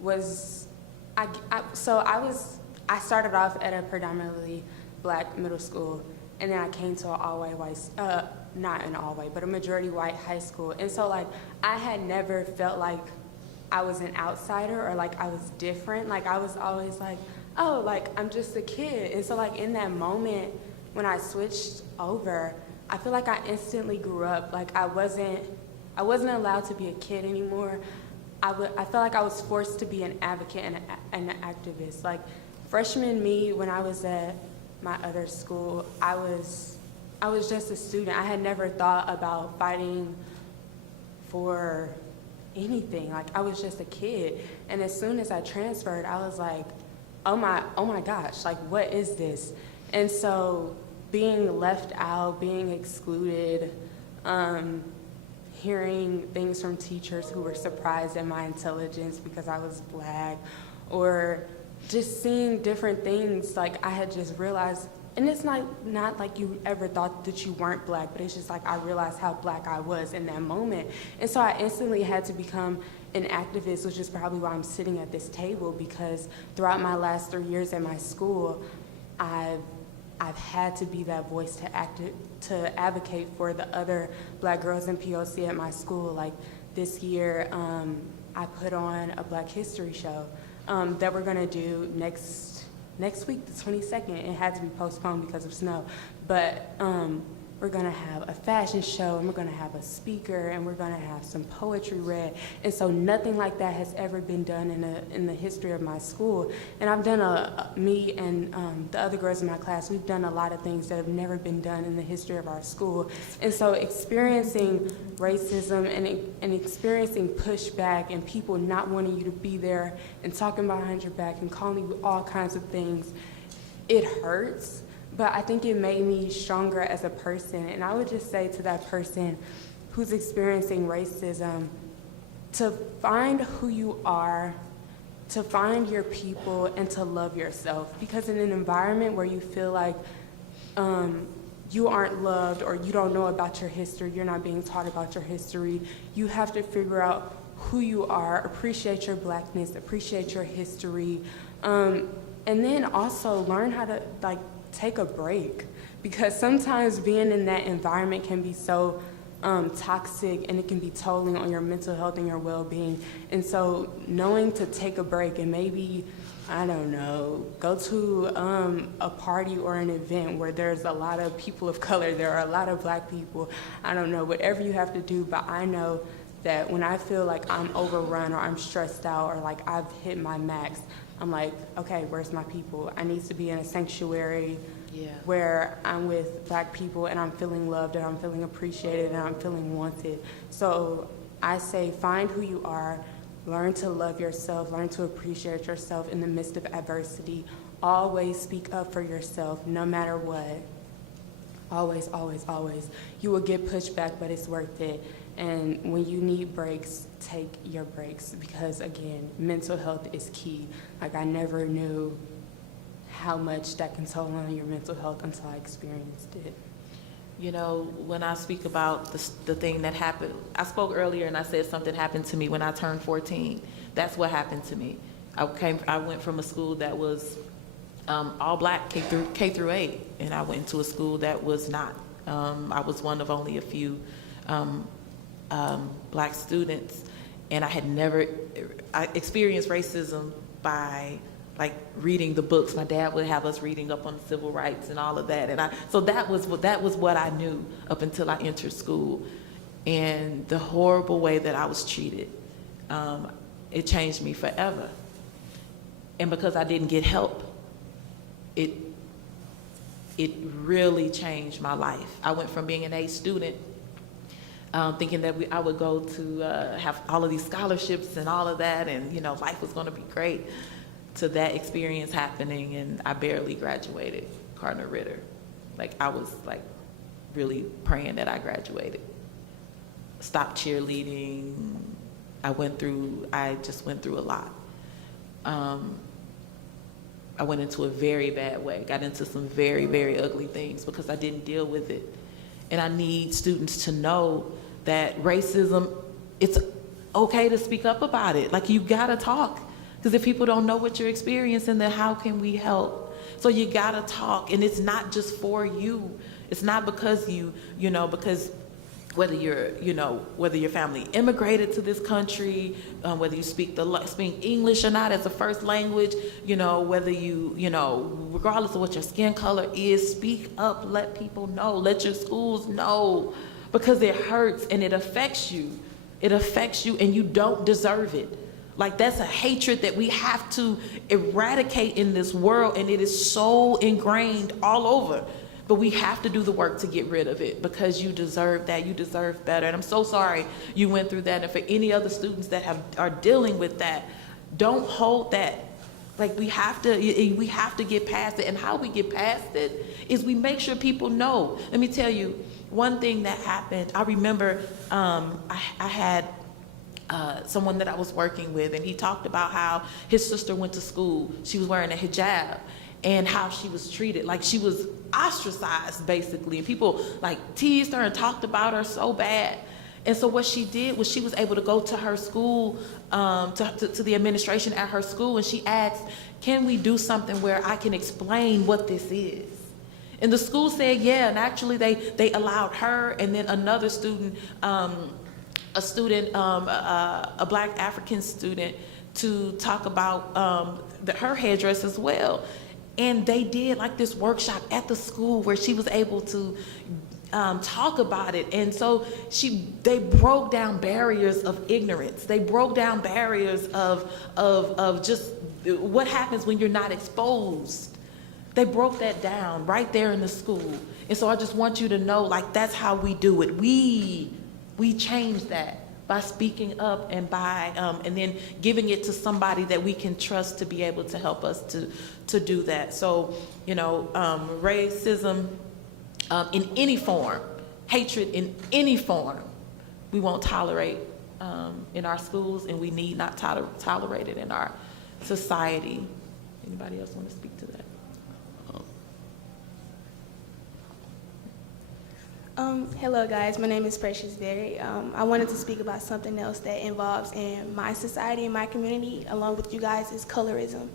was I started off at a predominantly black middle school, and then I came to an all-white not an all-white, but a majority white high school. And so like I had never felt like I was an outsider or like I was different. Like I was always like, oh, like I'm just a kid. And so like in that moment when I switched over, I feel like I instantly grew up. Like I wasn't allowed to be a kid anymore. I felt like I was forced to be an advocate and an activist. Like freshman me, when I was at my other school, I was just a student. I had never thought about fighting for anything. Like I was just a kid. And as soon as I transferred, I was like, oh my gosh, like what is this? And so being left out, being excluded, hearing things from teachers who were surprised at my intelligence because I was black, or just seeing different things, like I had just realized, and it's not like you ever thought that you weren't black, but it's just like I realized how black I was in that moment. And so I instantly had to become an activist, which is probably why I'm sitting at this table, because throughout my last 3 years at my school, I've had to be that voice to advocate for the other black girls in POC at my school. Like this year, I put on a Black History show that we're gonna do next week, the 22nd. It had to be postponed because of snow, but we're gonna have a fashion show, and we're gonna have a speaker, and we're gonna have some poetry read. And so nothing like that has ever been done in the history of my school. And I've done me and the other girls in my class, we've done a lot of things that have never been done in the history of our school. And so experiencing racism and experiencing pushback and people not wanting you to be there and talking behind your back and calling you all kinds of things, it hurts. But I think it made me stronger as a person. And I would just say to that person who's experiencing racism, to find who you are, to find your people and to love yourself. Because in an environment where you feel like you aren't loved or you don't know about your history, you're not being taught about your history, you have to figure out who you are, appreciate your Blackness, appreciate your history, and then also learn how to take a break. Because sometimes being in that environment can be so toxic, and it can be tolling on your mental health and your well-being. And so knowing to take a break and maybe, I don't know, go to a party or an event where there's a lot of people of color, there are a lot of Black people, I don't know, whatever you have to do. But I know that when I feel like I'm overrun or I'm stressed out or like I've hit my max, I'm like, okay, where's my people? I need to be in a sanctuary where I'm with Black people and I'm feeling loved and I'm feeling appreciated and I'm feeling wanted. So I say find who you are, learn to love yourself, learn to appreciate yourself in the midst of adversity. Always speak up for yourself, no matter what. Always, always, always. You will get pushback, but it's worth it. And when you need breaks, take your breaks, because again, mental health is key. Like, I never knew how much that can toll on your mental health until I experienced it. You know, when I speak about the thing that happened, I spoke earlier and I said something happened to me when I turned 14. That's what happened to me. I went from a school that was all Black, K through 8, and I went to a school that was not. I was one of only a few Black students, and I experienced racism by reading the books. My dad would have us reading up on civil rights and all of that, and so that was what I knew up until I entered school, and the horrible way that I was treated, it changed me forever. And because I didn't get help, it really changed my life. I went from being an A student, thinking that I would go to have all of these scholarships and all of that, and life was going to be great, to that experience happening, and I barely graduated Cardinal Ritter. I was really praying that I graduated. Stopped cheerleading. I just went through a lot. I went into a very bad way, got into some very, very ugly things because I didn't deal with it. And I need students to know that racism, it's okay to speak up about it. You gotta talk. Because if people don't know what you're experiencing, then how can we help? So you gotta talk, and it's not just for you. It's not because because whether your family immigrated to this country, whether you speak English or not as a first language, whether regardless of what your skin color is, speak up, let people know, let your schools know, because it hurts and it affects you. It affects you, and you don't deserve it. That's a hatred that we have to eradicate in this world, and it is so ingrained all over. But we have to do the work to get rid of it, because you deserve that. You deserve better. And I'm so sorry you went through that. And for any other students that are dealing with that, don't hold that. We have to get past it. And how we get past it is we make sure people know. Let me tell you one thing that happened. I remember I had someone that I was working with, and he talked about how his sister went to school. She was wearing a hijab, and how she was treated. She was ostracized, basically. And people teased her and talked about her so bad. And so what she did was she was able to go to her school, to the administration at her school, and she asked, can we do something where I can explain what this is? And the school said yeah, and actually they allowed her and then another student, a Black African student, to talk about her headdress as well. And they did this workshop at the school where she was able to talk about it. And so they broke down barriers of ignorance. They broke down barriers of just what happens when you're not exposed. They broke that down right there in the school. And so I just want you to know, that's how we do it. We change that by speaking up and by and then giving it to somebody that we can trust to be able to help us to do that. So racism in any form, hatred in any form, we won't tolerate in our schools, and we need not tolerate it in our society. Anybody else want to speak to that? Hello guys, my name is Precious Berry. I wanted to speak about something else that involves in my society and my community, along with you guys, is colorism.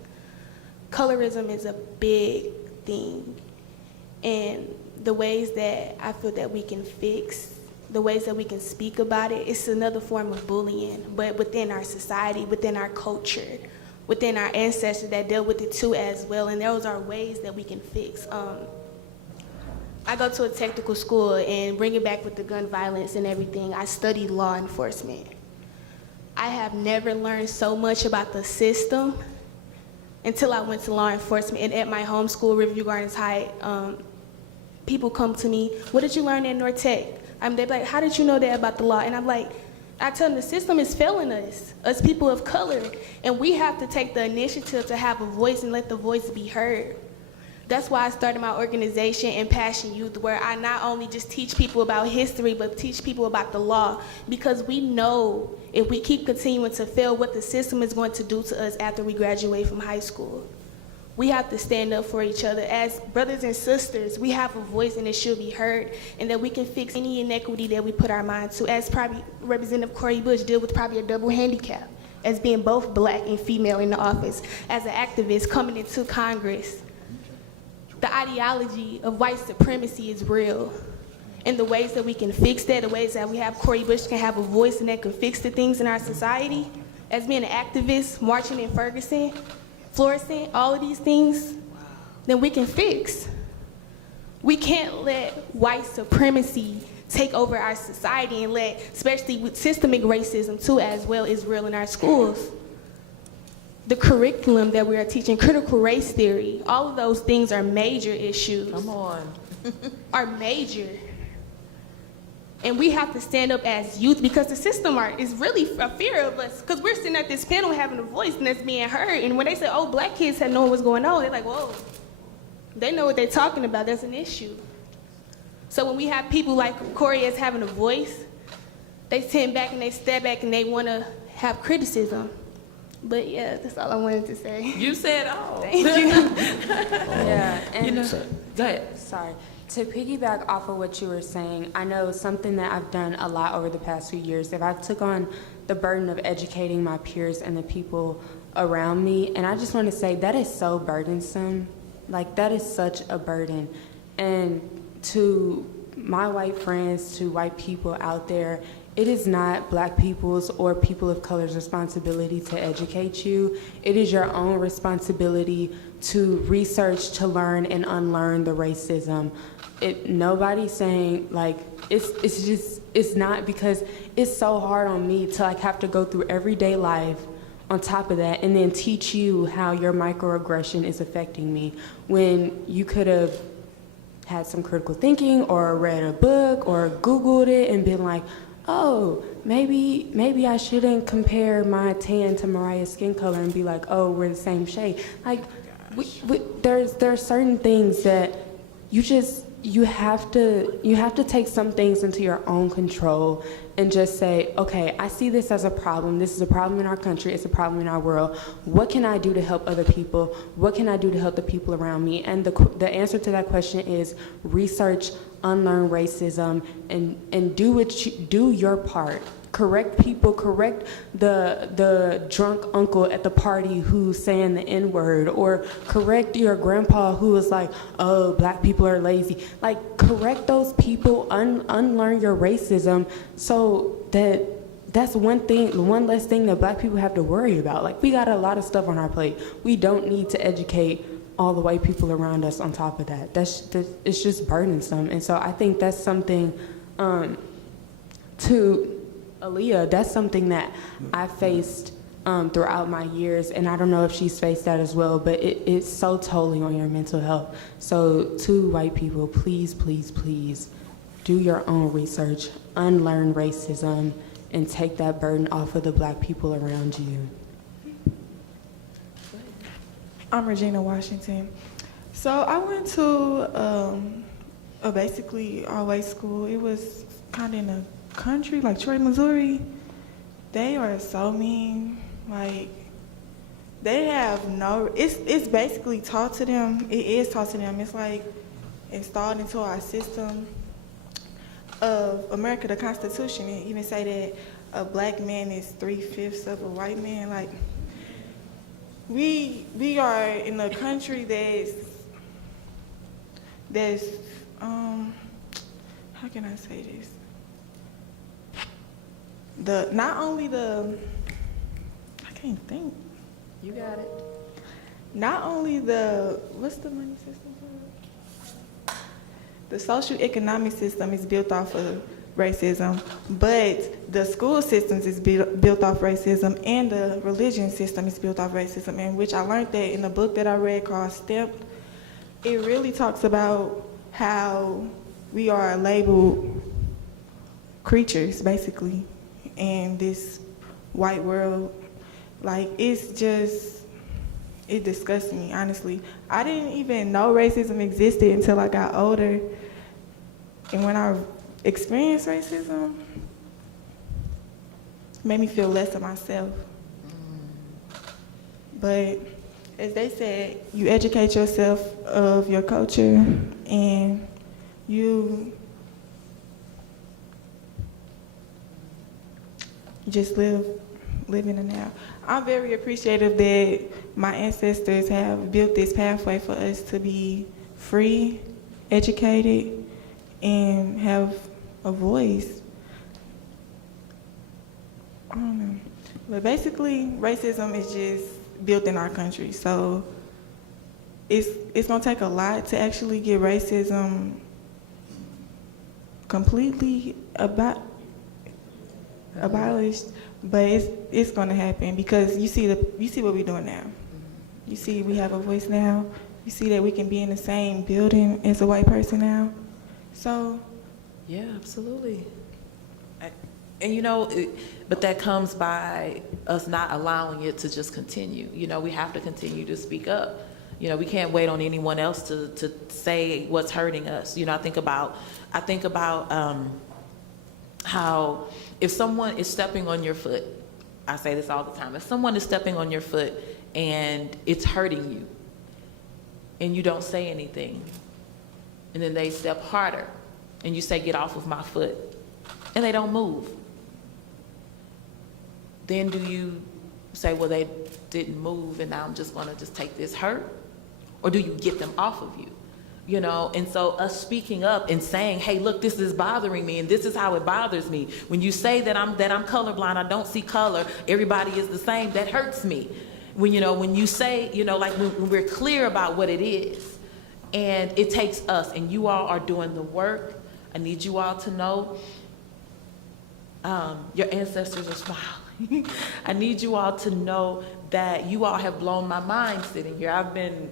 Colorism is a big thing, and the ways that I feel that we can fix, the ways that we can speak about it, it's another form of bullying, but within our society, within our culture, within our ancestors that dealt with it too as well, and those are ways that we can fix. I go to a technical school, and bring it back with the gun violence and everything, I studied law enforcement. I have never learned so much about the system until I went to law enforcement. And at my home school, Riverview Gardens High, people come to me, what did you learn at North Tech? They're like, how did you know that about the law? And I'm like, I tell them the system is failing us people of color, and we have to take the initiative to have a voice and let the voice be heard. That's why I started my organization, Impassion Youth, where I not only just teach people about history, but teach people about the law, because we know if we keep continuing to fail, what the system is going to do to us after we graduate from high school. We have to stand up for each other. As brothers and sisters, we have a voice and it should be heard, and that we can fix any inequity that we put our mind to. As probably Representative Cori Bush deal with probably a double handicap, as being both black and female in the office, as an activist coming into Congress. The ideology of white supremacy is real. And the ways that we can fix that, the ways that we have Cori Bush can have a voice and that can fix the things in our society, as being an activist, marching in Ferguson, Florissant, all of these things, then we can fix. We can't let white supremacy take over our society and let, especially with systemic racism too as well, is real in our schools. The curriculum that we are teaching, critical race theory, all of those things are major issues. Come on. Are major. And we have to stand up as youth, because the system is really a fear of us, because we're sitting at this panel having a voice and that's being heard. And when they say, oh, black kids have known what's going on, they're like, whoa, they know what they're talking about, that's an issue. So when we have people like Cori as having a voice, they stand back and they step back and they want to have criticism. But yeah, that's all I wanted to say. You said all. Thank you. Yeah, and Go ahead. sorry. To piggyback off of what you were saying, I know something that I've done a lot over the past few years, if I took on the burden of educating my peers and the people around me, and I just want to say that is so burdensome. Like, that is such a burden. And to my white friends, to white people out there, it is not black people's or people of color's responsibility to educate you. It is your own responsibility to research, to learn, and unlearn the racism. Nobody's saying, like, it's not, because it's so hard on me to like have to go through everyday life on top of that and then teach you how your microaggression is affecting me, when you could have had some critical thinking or read a book or Googled it and been like, oh, maybe I shouldn't compare my tan to Mariah's skin color and be like, oh, we're the same shade. Like, there's certain things that you have to take some things into your own control and just say, okay, I see this as a problem. This is a problem in our country. It's a problem in our world. What can I do to help other people? What can I do to help the people around me? And the answer to that question is research, unlearn racism, and do your part. Correct people, correct the drunk uncle at the party who's saying the N-word, or correct your grandpa who is like, oh, black people are lazy. Like, correct those people, unlearn your racism, so that's one less thing that black people have to worry about. Like, we got a lot of stuff on our plate. We don't need to educate all the white people around us on top of that. It's just burdensome. And so I think that's something, to Aaliyah, that's something that I faced throughout my years, and I don't know if she's faced that as well, but it's so totally on your mental health. So to white people, please, please, please do your own research, unlearn racism, and take that burden off of the black people around you. I'm Regina Washington. So I went to a basically all-white school. It was kind of in a country, like Troy, Missouri. They are so mean. Like, they have no, it's basically taught to them. It is taught to them. It's like installed into our system of America, the Constitution. It even say that a black man is 3/5 of a white man. Like, we are in a country that's how can I say this? Not only I can't think. You got it. Not only what's the money system called? The social economic system is built off of racism, but the school systems is built off racism, and the religion system is built off racism, and which I learned that in a book that I read called Stamped. It really talks about how we are labeled creatures, basically, in this white world. Like, it disgusts me, honestly. I didn't even know racism existed until I got older. And when I experienced racism, it made me feel less of myself. But as they said, you educate yourself of your culture, and you just live in the now. I'm very appreciative that my ancestors have built this pathway for us to be free, educated, and have a voice. I don't know. But basically, racism is just built in our country. So it's gonna take a lot to actually get racism completely abolished, but it's gonna happen, because you see what we're doing now. You see we have a voice now. You see that we can be in the same building as a white person now. So Yeah, absolutely. And you know, but that comes by us not allowing it to just continue. You know, we have to continue to speak up. You know, we can't wait on anyone else to say what's hurting us. You know, I think about how if someone is stepping on your foot, I say this all the time, if someone is stepping on your foot and it's hurting you and you don't say anything, and then they step harder and you say, get off of my foot, and they don't move, then do you say, well, they didn't move and now I'm just gonna just take this hurt? Or do you get them off of you? You know, and so us speaking up and saying, hey, look, this is bothering me and this is how it bothers me. When you say that I'm colorblind, I don't see color, everybody is the same, that hurts me. When you say, like when we're clear about what it is, and it takes us, and you all are doing the work. I need you all to know, your ancestors are smiling. I need you all to know that you all have blown my mind sitting here. I've been,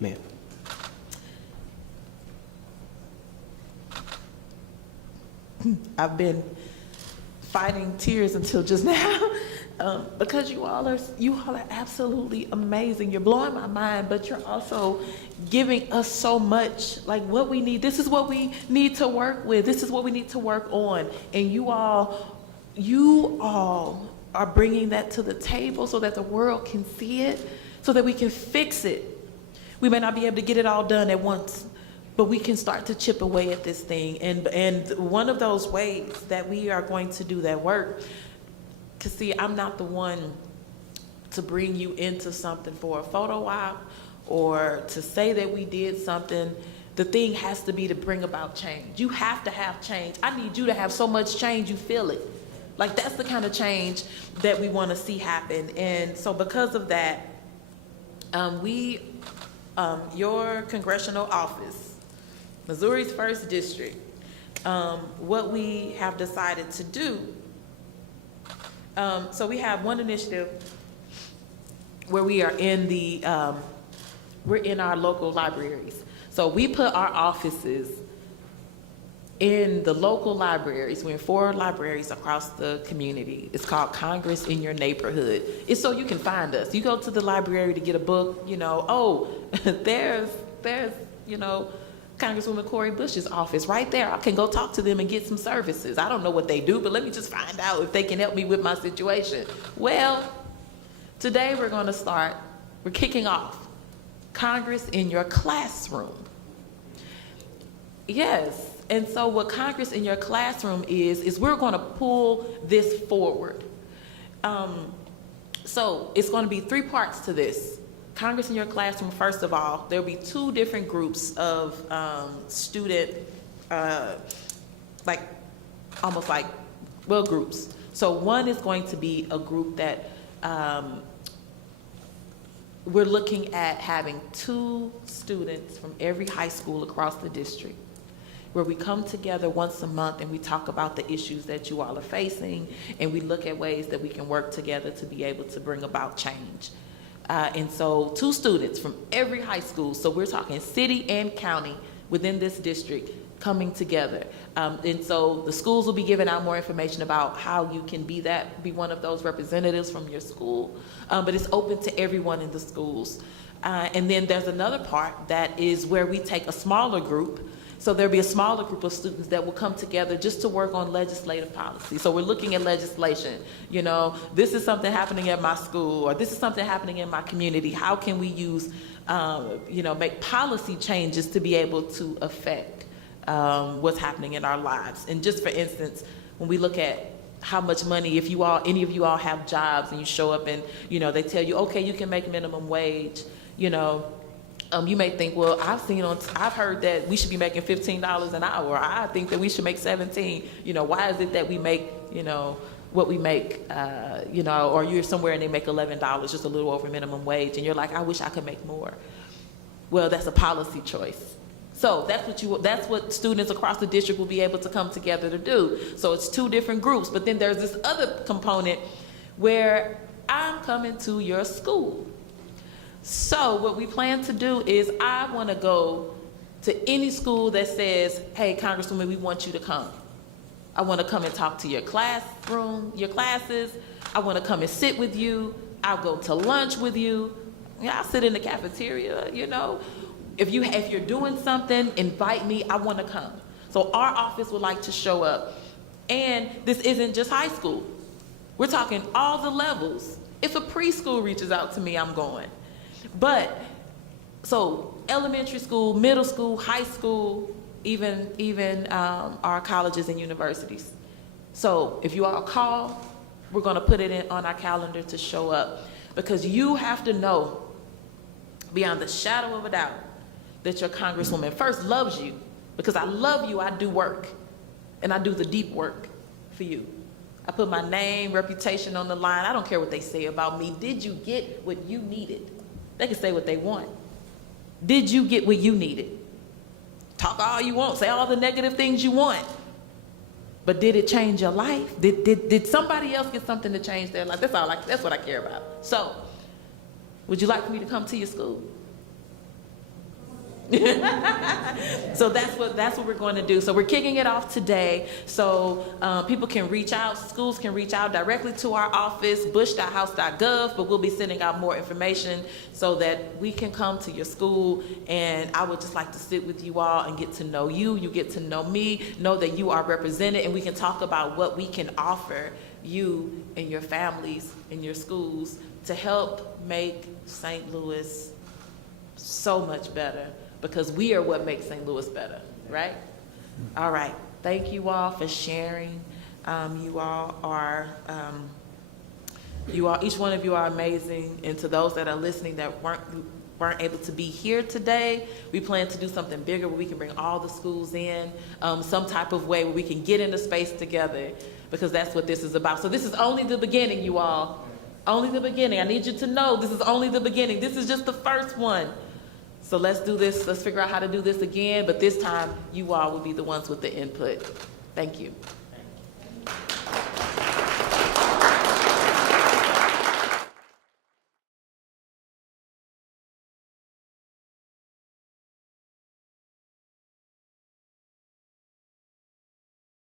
Man. I've been fighting tears until just now, because you all are absolutely amazing. You're blowing my mind, but you're also giving us so much, like what we need. This is what we need to work with. This is what we need to work on. And you all are bringing that to the table so that the world can see it, so that we can fix it. We may not be able to get it all done at once, but we can start to chip away at this thing. And one of those ways that we are going to do that work, because see, I'm not the one to bring you into something for a photo op or to say that we did something. The thing has to be to bring about change. You have to have change. I need you to have so much change you feel it. Like, that's the kind of change that we want to see happen. And so because of that, your congressional office, Missouri's 1st District, what we have decided to do, so we have one initiative where we are we're in our local libraries. So we put our offices in the local libraries. We're in 4 libraries across the community. It's called Congress in Your Neighborhood. It's so you can find us. You go to the library to get a book, there's Congresswoman Cori Bush's office right there. I can go talk to them and get some services. I don't know what they do, but let me just find out if they can help me with my situation. Well, today we're kicking off Congress in your classroom. Yes, and so what Congress in your classroom is we're gonna pull this forward. So it's gonna be 3 parts to this. Congress in your classroom, first of all, there'll be 2 different groups of student, groups. So one is going to be a group that we're looking at having 2 students from every high school across the district, where we come together once a month and we talk about the issues that you all are facing, and we look at ways that we can work together to be able to bring about change. And so 2 students from every high school, so we're talking city and county within this district, coming together. And so the schools will be giving out more information about how you can be one of those representatives from your school, but it's open to everyone in the schools. And then there's another part that is where we take a smaller group. So there'll be a smaller group of students that will come together just to work on legislative policy. So we're looking at legislation. You know, this is something happening at my school, or this is something happening in my community. How can we use, make policy changes to be able to affect what's happening in our lives? And just for instance, when we look at how much money, if any of you all have jobs and you show up and, they tell you, okay, you can make minimum wage, you may think, well, I've heard that we should be making $15 an hour. I think that we should make 17. Why is it that we make, what we make, or you're somewhere and they make $11, just a little over minimum wage, and you're like, I wish I could make more. Well, that's a policy choice. So that's what students across the district will be able to come together to do. So it's 2 different groups, but then there's this other component where I'm coming to your school. So what we plan to do is I want to go to any school that says, hey, Congresswoman, we want you to come. I want to come and talk to your classroom, your classes. I want to come and sit with you. I'll go to lunch with you. I'll sit in the cafeteria, If you're doing something, invite me. I want to come. So our office would like to show up. And this isn't just high school. We're talking all the levels. If a preschool reaches out to me, I'm going. But, so elementary school, middle school, high school, even our colleges and universities. So if you all call, we're going to put it on our calendar to show up, because you have to know beyond the shadow of a doubt that your Congresswoman first loves you, because I love you, I do work, and I do the deep work for you. I put my name, reputation on the line. I don't care what they say about me. Did you get what you needed? They can say what they want. Did you get what you needed? Talk all you want, say all the negative things you want. But did it change your life? Did somebody else get something to change their life? That's what I care about. So, would you like for me to come to your school? So that's what we're going to do. So we're kicking it off today. So people can reach out, schools can reach out directly to our office, bush.house.gov, but we'll be sending out more information so that we can come to your school. And I would just like to sit with you all and get to know you. You get to know me, know that you are represented, and we can talk about what we can offer you and your families and your schools to help make St. Louis so much better. Because we are what makes St. Louis better, right? All right. Thank you all for sharing. You all are, each one of you are amazing. And to those that are listening that weren't able to be here today, we plan to do something bigger where we can bring all the schools in, some type of way where we can get into space together, because that's what this is about. So this is only the beginning, you all. Only the beginning. I need you to know this is only the beginning. This is just the first one. So let's do this. Let's figure out how to do this again. But this time, you all will be the ones with the input. Thank you.